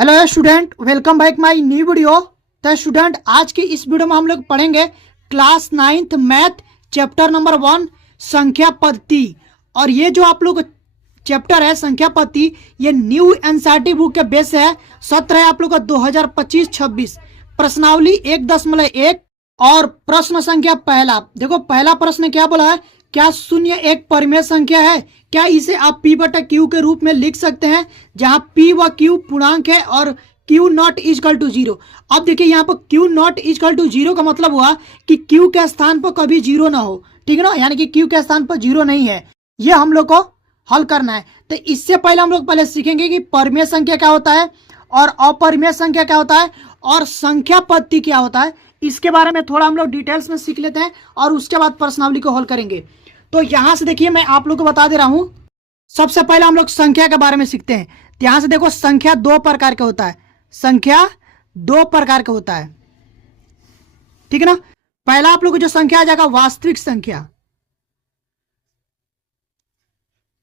Hello student, welcome back my new video. तो student, आज की इस वीडियो में हम लोग पढ़ेंगे class 9th math chapter number 1 संख्या पद्धति। और ये जो आप लोग चैप्टर है संख्या पद्धति, ये न्यू एनसीईआरटी बुक के बेस है। सत्र है आप लोग का 2025-26। प्रश्नावली 1.1 और प्रश्न संख्या पहला। देखो पहला प्रश्न क्या बोला है, क्या शून्य एक परिमेय संख्या है? क्या इसे आप P बटा Q के रूप में लिख सकते हैं, जहां P व Q पूर्णांक है और Q नॉट इजकल टू 0। अब देखिए यहाँ पर Q नॉट इजकल टू 0 का मतलब हुआ कि Q के स्थान पर कभी 0 ना हो, ठीक है ना, यानी कि Q के स्थान पर 0 नहीं है। ये हम लोग को हल करना है। तो इससे पहले हम लोग पहले सीखेंगे कि परिमेय संख्या क्या होता है और अपरिमेय संख्या क्या होता है और संख्या पद्धति क्या होता है। इसके बारे में थोड़ा हम लोग डिटेल्स में सीख लेते हैं और उसके बाद प्रश्नावली को हल करेंगे। तो यहां से देखिए मैं आप लोग को बता दे रहा हूं। सबसे पहले हम लोग संख्या के बारे में सीखते हैं। तो यहां से देखो संख्या दो प्रकार का होता है। संख्या दो प्रकार का होता है, ठीक है ना। पहला आप लोग को जो संख्या आ जाएगा वास्तविक संख्या।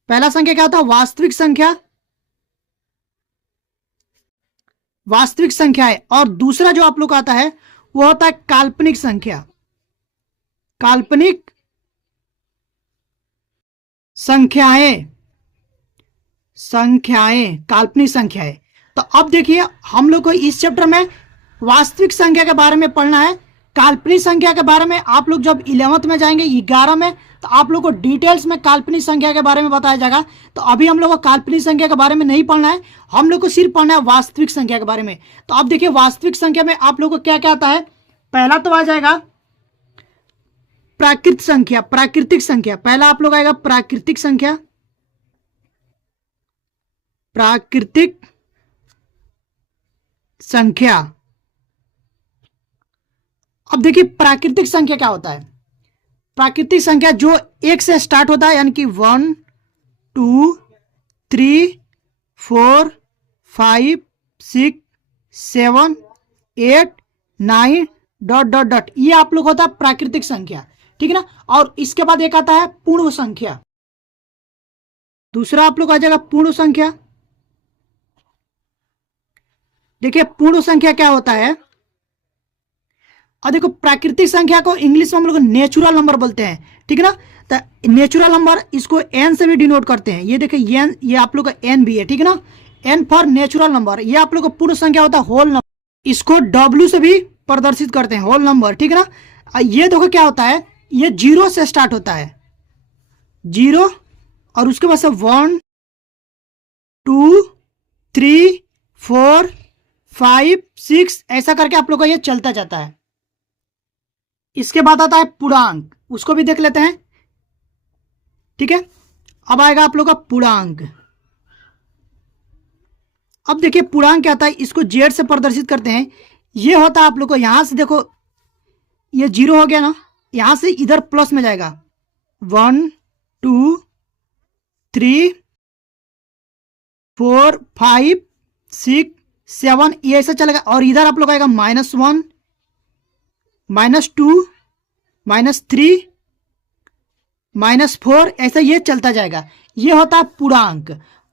पहला संख्या क्या होता है? वास्तविक संख्या। वास्तविक संख्या है। और दूसरा जो आप लोग आता है वो होता है काल्पनिक संख्या। काल्पनिक संख्याएं। काल्पनिक संख्याएं। तो अब देखिए हम लोग को इस चैप्टर में वास्तविक संख्या के बारे में पढ़ना है। काल्पनिक संख्या के बारे में आप लोग जब 11th में जाएंगे 11 में, तो आप लोग को डिटेल्स में काल्पनिक संख्या के बारे में बताया जाएगा। तो अभी हम लोग को काल्पनिक संख्या के बारे में नहीं पढ़ना है, हम लोग को सिर्फ पढ़ना है वास्तविक संख्या के बारे में। तो अब देखिए वास्तविक संख्या में आप लोग को क्या क्या आता है। पहला तो आ जाएगा प्राकृतिक संख्या। प्राकृतिक संख्या पहला आप लोग आएगा प्राकृतिक संख्या। प्राकृतिक संख्या। अब देखिए प्राकृतिक संख्या क्या होता है। प्राकृतिक संख्या जो एक से स्टार्ट होता है, यानी कि 1 2 3 4 5 6 7 8 9 डॉट डॉट डॉट, ये आप लोग होता है प्राकृतिक संख्या, ठीक है ना। और इसके बाद एक आता है पूर्ण संख्या। दूसरा आप लोग आ जाएगा पूर्ण संख्या। देखिए पूर्ण संख्या क्या होता है। और देखो प्राकृतिक संख्या को इंग्लिश में हम लोग नेचुरल नंबर बोलते हैं, ठीक है ना। तो नेचुरल नंबर इसको एन से भी डिनोट करते हैं। ये देखिए एन, ये आप लोग का एन भी है, ठीक है ना। N for natural number. ये आप लोग का पूर्ण संख्या होता है होल नंबर। इसको डब्ल्यू से भी प्रदर्शित करते हैं, होल नंबर, ठीक है ना। ये देखो क्या होता है, ये 0 से स्टार्ट होता है, 0, और उसके बाद से 1 2 3 4 5 6 ऐसा करके आप लोग का ये चलता जाता है। इसके बाद आता है पूर्णांक, उसको भी देख लेते हैं, ठीक है। अब आएगा आप लोग का पूर्णांक। अब देखिए पूर्णांक क्या होता है, इसको जेड से प्रदर्शित करते हैं। ये होता है आप लोग को, यहां से देखो ये 0 हो गया ना, यहां से इधर प्लस में जाएगा 1 2 3 4 5 6 7, ये ऐसा चलेगा। और इधर आप लोग आएगा -1 -2 -3 -4, ऐसा ये चलता जाएगा। ये होता है पूर्णांक,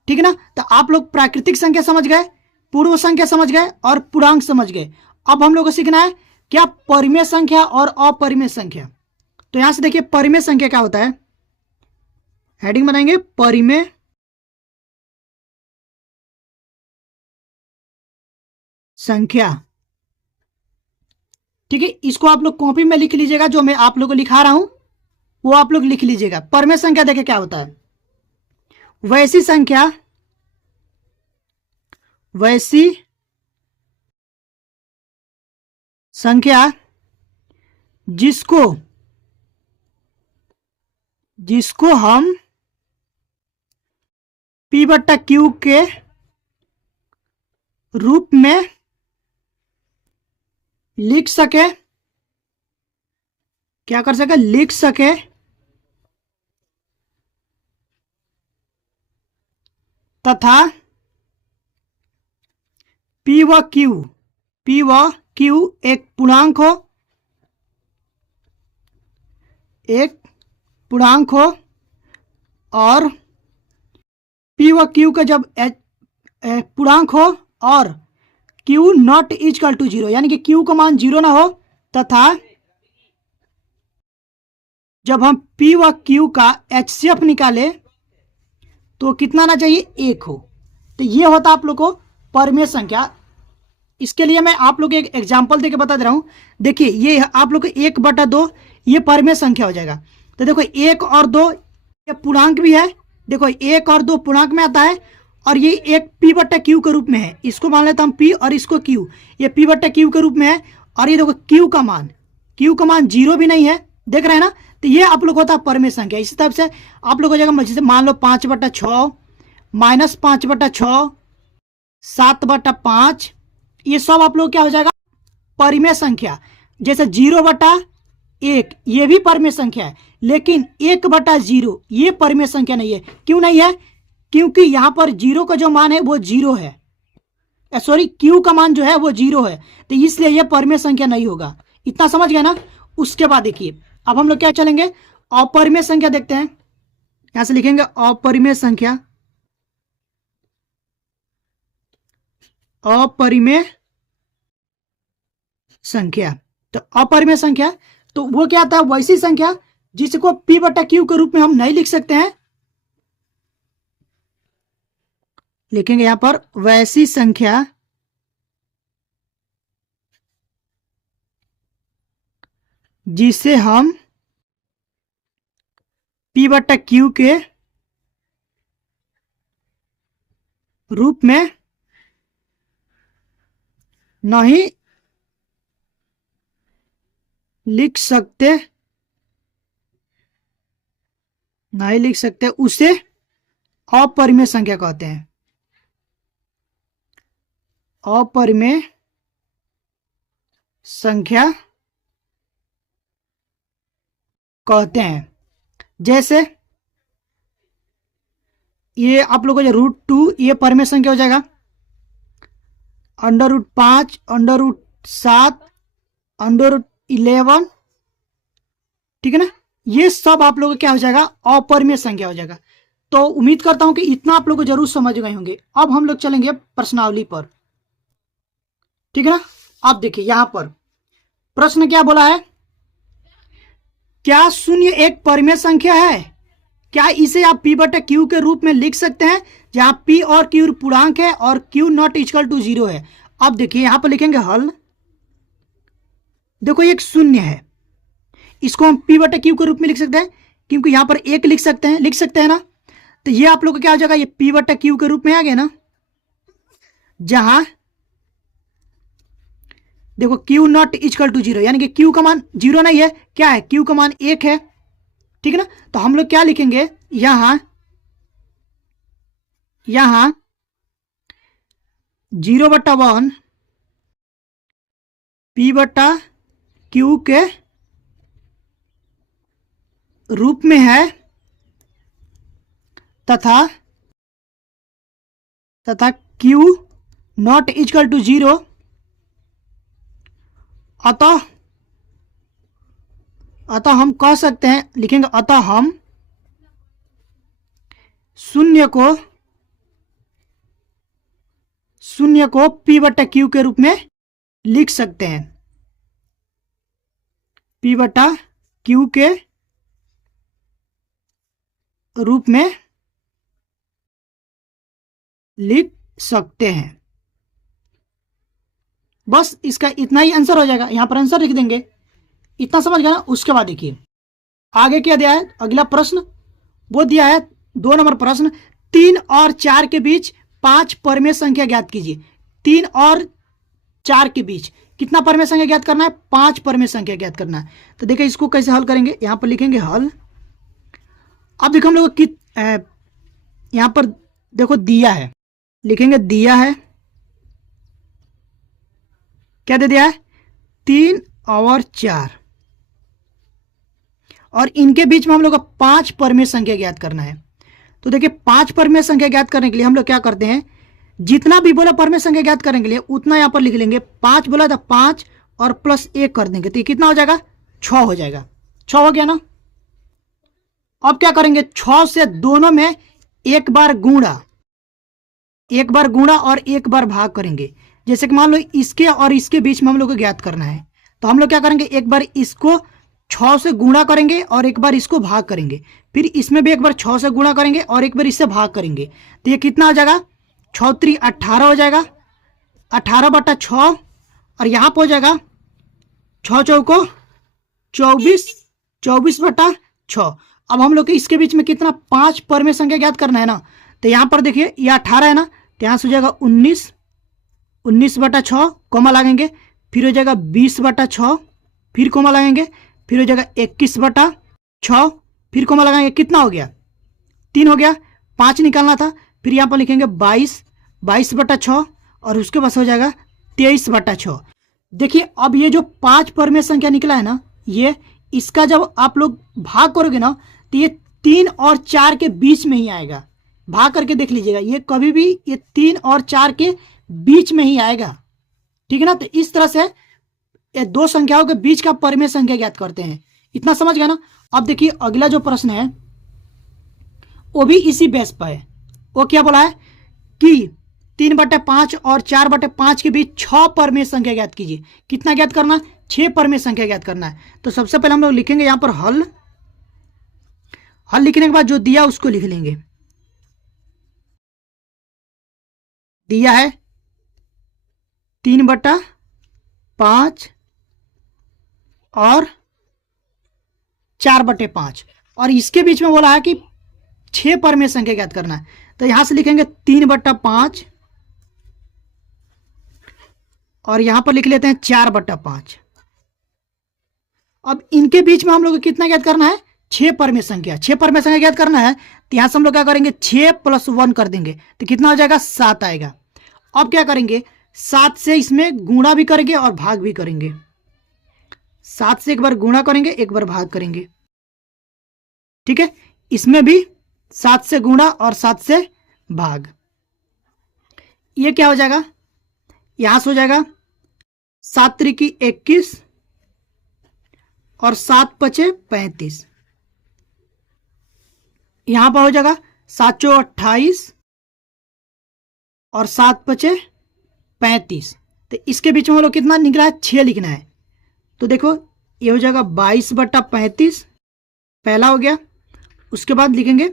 ठीक है ना। तो आप लोग प्राकृतिक संख्या समझ गए, पूर्ण संख्या समझ गए और पूर्णांक समझ गए। अब हम लोग को सीखना है क्या परिमेय संख्या और अपरिमेय संख्या। तो यहां से देखिए परिमेय संख्या क्या होता है, हेडिंग बनाएंगे परिमेय संख्या, ठीक है। इसको आप लोग कॉपी में लिख लीजिएगा, जो मैं आप लोग को लिखा रहा हूं वो आप लोग लिख लीजिएगा। परिमेय संख्या देखिए क्या होता है, वैसी संख्या, वैसी संख्या जिसको हम P बट्टा Q के रूप में लिख सके, क्या कर सके, लिख सके, तथा P व Q एक पूर्णांक हो, और P व Q का जब पूर्णांक हो और क्यू नॉट इक्वल टू 0, यानी कि क्यू का मान 0 ना हो तथा जब हम पी व क्यू का एचसीएफ निकाले तो कितना ना चाहिए, 1 हो। तो ये होता आप लोग को परिमेय संख्या। इसके लिए मैं आप लोग को एक एग्जाम्पल देके बता दे रहा हूं। देखिए ये आप लोग को 1/2 ये परिमेय संख्या हो जाएगा। तो देखो 1 और 2 ये पूर्णांक भी है, देखो 1 और 2 पूर्णांक में आता है और ये एक p/q के रूप में है। इसको मान लेता हम p और इसको q, ये p/q के रूप में है। और ये देखो q का मान 0 भी नहीं है, देख रहे हैं ना। तो ये आप लोग होता है परिमेय संख्या। इसी तरह से आप लोग हो जाएगा, जैसे मान लो 5/6 माइनस 5/6 7/5, ये सब आप लोग क्या हो जाएगा, परिमेय संख्या। जैसे 0/1 ये भी परिमेय संख्या है, लेकिन 1/0 ये परिमेय संख्या नहीं है। क्यों नहीं है? क्योंकि यहां पर 0 का जो मान है वो 0 है, सॉरी क्यू का मान जो है वो 0 है, तो इसलिए यह परिमेय संख्या नहीं होगा। इतना समझ गए ना। उसके बाद देखिए अब हम लोग क्या चलेंगे, अपरिमेय संख्या देखते हैं। यहां से लिखेंगे अपरिमेय संख्या, अपरिमेय संख्या। तो अपरिमेय संख्या तो वो क्या आता है, वैसी संख्या जिसको p/q के रूप में हम नहीं लिख सकते हैं। लिखेंगे यहां पर वैसी संख्या जिसे हम p/q के रूप में नहीं लिख सकते, उसे अपरिमेय संख्या कहते हैं। अपरिमेय संख्या कहते हैं। जैसे ये आप लोगों को √2 ये परिमेय संख्या हो जाएगा, √5 √7 √11, ठीक है ना। ये सब आप लोगों को क्या हो जाएगा, अपरिमेय संख्या हो जाएगा। तो उम्मीद करता हूं कि इतना आप लोग को जरूर समझ गए होंगे। अब हम लोग चलेंगे प्रश्नावली पर, ठीक है ना। अब देखिए यहां पर प्रश्न क्या बोला है, क्या शून्य एक परिमेय संख्या है? क्या इसे आप p/q के रूप में लिख सकते हैं, जहां p और q पूर्णांक है और q नॉट इक्वल टू 0 है। अब देखिए यहां पर लिखेंगे हल। देखो एक शून्य है, इसको हम p/q के रूप में लिख सकते हैं, क्योंकि यहां पर 1 लिख सकते हैं ना। तो ये आप लोग को क्या हो जाएगा, ये p/q के रूप में आ गया ना, जहां देखो q नॉट इक्वल टू 0, यानी कि q का मान 0 नहीं है, क्या है, q का मान 1 है, ठीक है ना। तो हम लोग क्या लिखेंगे, यहां 0/1 p/q के रूप में है तथा q नॉट इक्वल टू 0, अतः हम कह सकते हैं, लिखेंगे अतः हम शून्य को p/q के रूप में लिख सकते हैं, p/q के रूप में लिख सकते हैं। बस इसका इतना ही आंसर हो जाएगा, यहां पर आंसर लिख देंगे। इतना समझ गया ना। उसके बाद देखिए आगे क्या दिया है, अगला प्रश्न वो दिया है 2 नंबर प्रश्न, 3 और 4 के बीच 5 परिमेय संख्या ज्ञात कीजिए। 3 और 4 के बीच कितना परिमेय संख्या ज्ञात करना है, 5 परिमेय संख्या ज्ञात करना है। तो देखिए इसको कैसे हल करेंगे, यहां पर लिखेंगे हल। अब देखो हम लोग यहां पर देखो दिया है, लिखेंगे दिया है, क्या दे दिया है, 3 और 4, और इनके बीच में हम लोग को 5 परिमेय संख्या ज्ञात करना है। तो देखिए 5 परिमेय संख्या ज्ञात करने के लिए हम लोग क्या करते हैं, जितना भी बोला परिमेय संख्या ज्ञात करने के लिए उतना यहां पर लिख लेंगे। 5 बोला था 5 और प्लस 1 कर देंगे, तो ये कितना हो जाएगा, 6 हो जाएगा। 6 हो गया ना। अब क्या करेंगे, 6 से दोनों में एक बार गुणा और एक बार भाग करेंगे। जैसे कि मान लो इसके और इसके बीच में हम लोग को ज्ञात करना है, तो हम लोग क्या करेंगे, एक बार इसको 6 से गुणा करेंगे और एक बार इसको भाग करेंगे, फिर इसमें भी एक बार 6 से गुणा करेंगे और एक बार इससे भाग करेंगे। तो ये कितना हो जाएगा, 6 3 18 हो जाएगा, 18/6, और यहाँ पर हो जाएगा 6 चौको 24, 24/6। अब हम लोग के इसके बीच में कितना 5 परमेय संख्या ज्ञात करना है ना, तो यहाँ पर देखिए ये 18 है ना, तो यहाँ से हो जाएगा 19, 19/6 कोमा लगेंगे, फिर हो जाएगा 20/6, फिर कोमा लगेंगे, फिर हो जाएगा 21/6, फिर कोमा लगाएंगे, कितना हो गया 3 हो गया, 5 निकालना था, फिर यहाँ पर लिखेंगे 22, 22/6, और उसके बाद हो जाएगा 23/6। देखिए अब ये जो 5 परमेय संख्या निकला है ना, ये इसका जब आप लोग भाग करोगे ना, तो ये 3 और 4 के बीच में ही आएगा। भाग करके देख लीजिएगा, ये कभी भी ये 3 और 4 के बीच में ही आएगा, ठीक है ना। तो इस तरह से ये दो संख्याओं के बीच का परमेय संख्या ज्ञात करते हैं। इतना समझ गया ना। अब देखिए अगला जो प्रश्न है वो भी इसी बेस पर है। वो क्या बोला है कि 3/5 और 4/5 के बीच 6 परमेय संख्या ज्ञात कीजिए। कितना ज्ञात करना, 6 परमेय संख्या ज्ञात करना है। तो सबसे पहले हम लोग लिखेंगे यहाँ पर हल। हल लिखने के बाद जो दिया उसको लिख लेंगे। दिया है 3/5 और 4/5, और इसके बीच में बोला है कि 6 परमेय संख्या ज्ञात करना है। तो यहां से लिखेंगे 3/5 और यहां पर लिख लेते हैं 4/5। अब इनके बीच में हम लोग को कितना ज्ञात करना है, 6 परमेय संख्या। 6 परमेय संख्या ज्ञात करना है, तो यहां से हम लोग क्या करेंगे, 6 + 1 कर देंगे, तो कितना हो जाएगा, 7 आएगा। अब क्या करेंगे, 7 से इसमें गुणा भी करेंगे और भाग भी करेंगे। 7 से एक बार गुणा करेंगे, एक बार भाग करेंगे, ठीक है। इसमें भी 7 से गुणा और 7 से भाग। ये क्या हो जाएगा, यहां से हो जाएगा 7 × 21 और 7 × 5 = 35। यहां पर हो जाएगा 7 × 28 और 7 × 5 = 35। तो इसके बीच में हम लोग कितना निकला है, 6 लिखना है। तो देखो ये हो जाएगा 22/35 पहला हो गया। उसके बाद लिखेंगे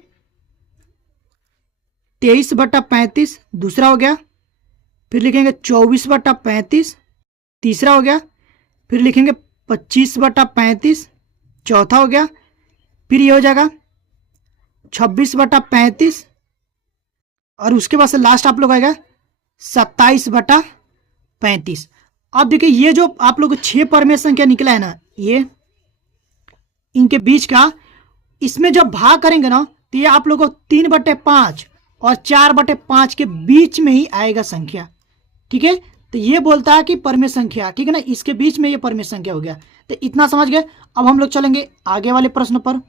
23/35 दूसरा हो गया। फिर लिखेंगे 24/35 तीसरा हो गया। फिर लिखेंगे 25/35 चौथा हो गया। फिर ये हो जाएगा 26/35 और उसके बाद से लास्ट आप लोग आएगा 27/35। अब देखिए ये जो आप लोग 6 परमेय संख्या निकला है ना, ये इनके बीच का, इसमें जब भाग करेंगे ना, तो ये आप लोग को 3/5 और 4/5 के बीच में ही आएगा संख्या, ठीक है। तो ये बोलता है कि परमेय संख्या, ठीक है ना, इसके बीच में ये परमेय संख्या हो गया। तो इतना समझ गए। अब हम लोग चलेंगे आगे वाले प्रश्न पर।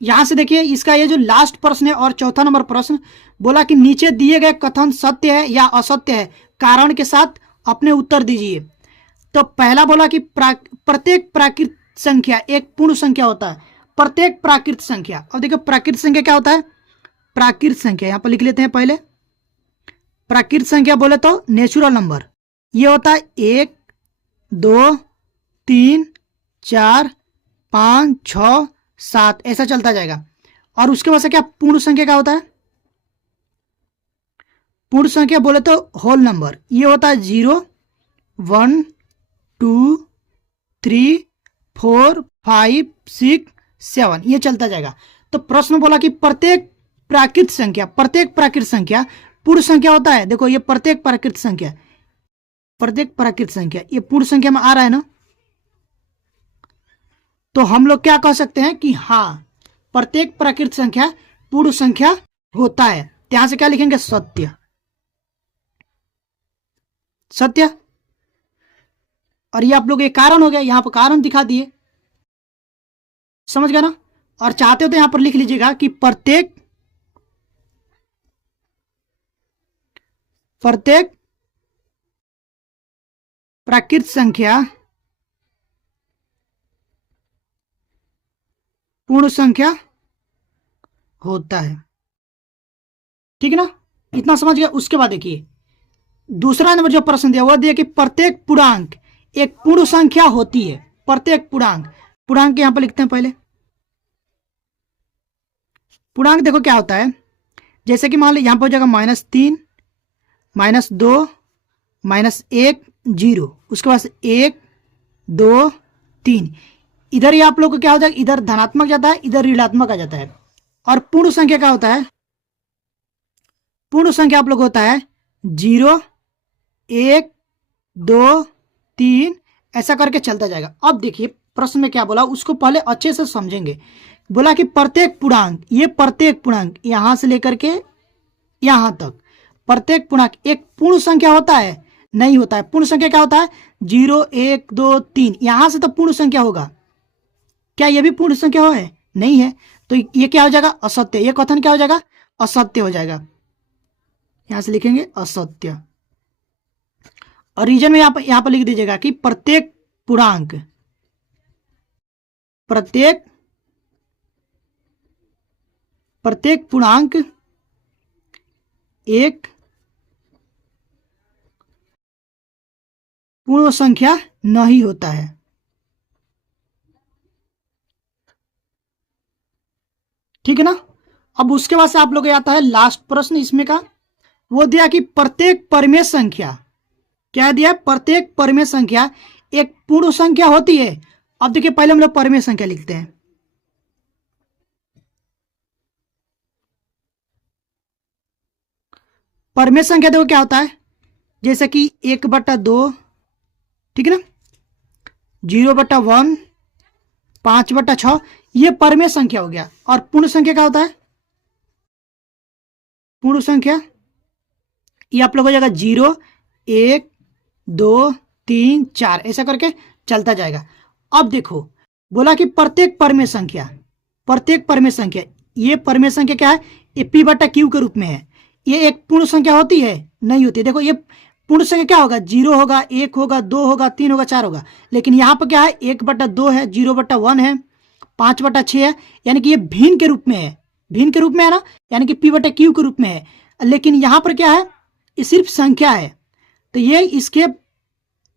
यहां से देखिए इसका ये जो लास्ट प्रश्न है और चौथा नंबर प्रश्न बोला कि नीचे दिए गए कथन सत्य है या असत्य है, कारण के साथ अपने उत्तर दीजिए। तो पहला बोला कि प्रत्येक प्राकृत संख्या एक पूर्ण संख्या होता है। प्रत्येक प्राकृत संख्या, अब देखो प्राकृत संख्या क्या होता है, प्राकृत संख्या यहां पर लिख लेते हैं पहले। प्राकृत संख्या बोले तो नेचुरल नंबर, ये होता है 1 2 3 4 5 6 7 ऐसा चलता जाएगा। और उसके बाद से क्या पूर्ण संख्या क्या होता है, पूर्ण संख्या बोले तो होल नंबर, ये होता है 0 1 2 3 4 5 6 7 ये चलता जाएगा। तो प्रश्न बोला कि प्रत्येक प्राकृत संख्या पूर्ण संख्या होता है। देखो ये प्रत्येक प्राकृत संख्या ये पूर्ण संख्या में आ रहा है ना, तो हम लोग क्या कह सकते हैं कि हाँ प्रत्येक प्राकृत संख्या पूर्ण संख्या होता है। यहां से क्या लिखेंगे, सत्य। सत्य। और ये आप लोग एक कारण हो गया, यहां पर कारण दिखा दिए, समझ गया ना। और चाहते हो तो यहां पर लिख लीजिएगा कि प्रत्येक प्राकृत संख्या पूर्ण संख्या होता है, ठीक है ना। इतना समझ गया। उसके बाद देखिए दूसरा नंबर जो प्रश्न दिया वो दिया कि प्रत्येक पूर्णांक एक पूर्ण संख्या होती है। प्रत्येक पूर्णांक यहां पर लिखते हैं पहले। पूर्णांक देखो क्या होता है, जैसे कि मान लो यहां पर हो जाएगा -3, -2, -1, 0, उसके बाद 1, 2, 3। इधर ही आप लोग को क्या हो जाएगा, इधर धनात्मक जाता है, इधर ऋणात्मक आ जाता है। और पूर्ण संख्या क्या होता है, पूर्ण संख्या आप लोग होता है 0, 1, 2, 3, ऐसा करके चलता जाएगा। अब देखिए प्रश्न में क्या बोला, उसको पहले अच्छे से समझेंगे। बोला कि प्रत्येक पूर्णांक, ये प्रत्येक पूर्णांक यहां से लेकर के यहां तक प्रत्येक पूर्णांक एक पूर्ण संख्या होता है? नहीं होता है। पूर्ण संख्या क्या होता है, 0, 1, 2, 3, यहां से तो पूर्ण संख्या होगा। क्या ये भी पूर्ण संख्या हो है? नहीं है। तो ये क्या हो जाएगा, असत्य। ये कथन क्या हो जाएगा, असत्य हो जाएगा। यहां से लिखेंगे असत्य। और रीजन में यहां पर लिख दीजिएगा कि प्रत्येक पूर्णांक एक पूर्ण संख्या नहीं होता है। ठीक है ना। अब उसके बाद से आप लोग आता है लास्ट प्रश्न इसमें का, वो दिया कि प्रत्येक परिमेय संख्या, क्या दिया, प्रत्येक परिमेय संख्या एक पूर्ण संख्या होती है। अब देखिए पहले हम लोग परिमेय संख्या लिखते हैं। परिमेय संख्या देखो क्या होता है, जैसे कि 1/2, ठीक है ना, 0/1, 5/6, ये परिमेय संख्या हो गया। और पूर्ण संख्या क्या होता है, पूर्ण संख्या ये आप लोग हो जाएगा 0, 1, 2, 3, 4, ऐसा करके चलता जाएगा। अब देखो बोला कि प्रत्येक परिमेय संख्या, ये परिमेय संख्या क्या है, ये P/Q के रूप में है। ये एक पूर्ण संख्या होती है? नहीं होती। देखो ये पूर्ण संख्या क्या होगा, 0 होगा, 1 होगा, 2 होगा, 3 होगा, 4 होगा। लेकिन यहाँ पर क्या है, 1/2 है, 0/1 है, 5/6 है, यानी कि ये भिन्न के रूप में है। भिन्न के रूप में है ना, यानी कि P/Q के रूप में है। लेकिन यहाँ पर क्या है, ये सिर्फ संख्या है। तो ये इसके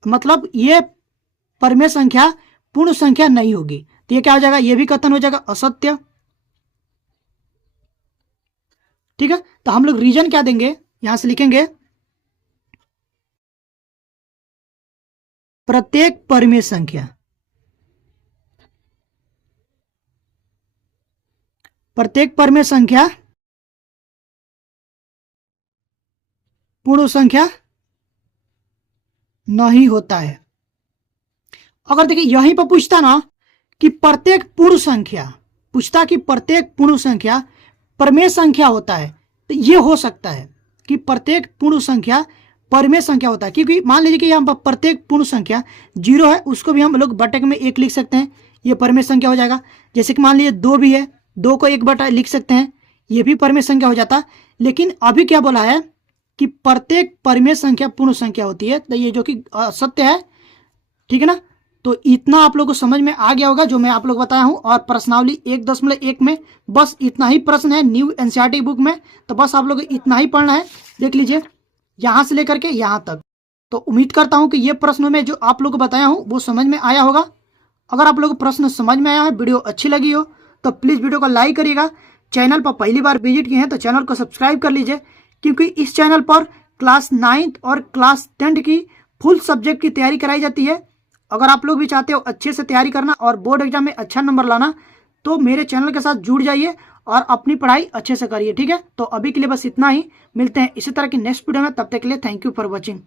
मतलब ये परिमेय संख्या पूर्ण संख्या नहीं होगी। तो ये क्या हो जाएगा, ये भी कथन हो जाएगा असत्य। ठीक है। तो हम लोग रीजन क्या देंगे, यहां से लिखेंगे प्रत्येक परिमेय संख्या, पूर्ण संख्या नहीं होता है। अगर देखिए यहीं पर पूछता ना कि प्रत्येक पूर्ण संख्या, पूछता कि प्रत्येक पूर्ण संख्या परिमेय संख्या होता है, तो ये हो सकता है कि प्रत्येक पूर्ण संख्या परिमेय संख्या होता है। क्योंकि मान लीजिए कि यहाँ पर प्रत्येक पूर्ण संख्या 0 है, उसको भी हम लोग बटे में 1 लिख सकते हैं, ये परिमेय संख्या हो जाएगा। जैसे कि मान लीजिए 2 भी है, 2 को 1 लिख सकते हैं, ये भी परिमेय संख्या हो जाता। लेकिन अभी क्या बोला है कि प्रत्येक परिमेय संख्या पूर्ण संख्या होती है, तो ये जो कि सत्य है। ठीक है ना। तो इतना आप लोगों को समझ में आ गया होगा जो मैं आप लोग बताया हूं। और प्रश्नावली 1.1 में बस इतना ही प्रश्न है न्यू एनसीईआरटी बुक में। तो बस आप लोग इतना ही पढ़ना है, देख लीजिए यहां से लेकर के यहां तक। तो उम्मीद करता हूं कि ये प्रश्न में जो आप लोग को बताया हूं वो समझ में आया होगा। अगर आप लोग को प्रश्न समझ में आया है, वीडियो अच्छी लगी हो, तो प्लीज़ वीडियो को लाइक करिएगा। चैनल पर पहली बार विजिट किए हैं तो चैनल को सब्सक्राइब कर लीजिए, क्योंकि इस चैनल पर क्लास 9th और क्लास 10th की फुल सब्जेक्ट की तैयारी कराई जाती है। अगर आप लोग भी चाहते हो अच्छे से तैयारी करना और बोर्ड एग्जाम में अच्छा नंबर लाना, तो मेरे चैनल के साथ जुड़ जाइए और अपनी पढ़ाई अच्छे से करिए। ठीक है। तो अभी के लिए बस इतना ही, मिलते हैं इसी तरह की नेक्स्ट वीडियो में। तब तक के लिए थैंक यू फॉर वॉचिंग।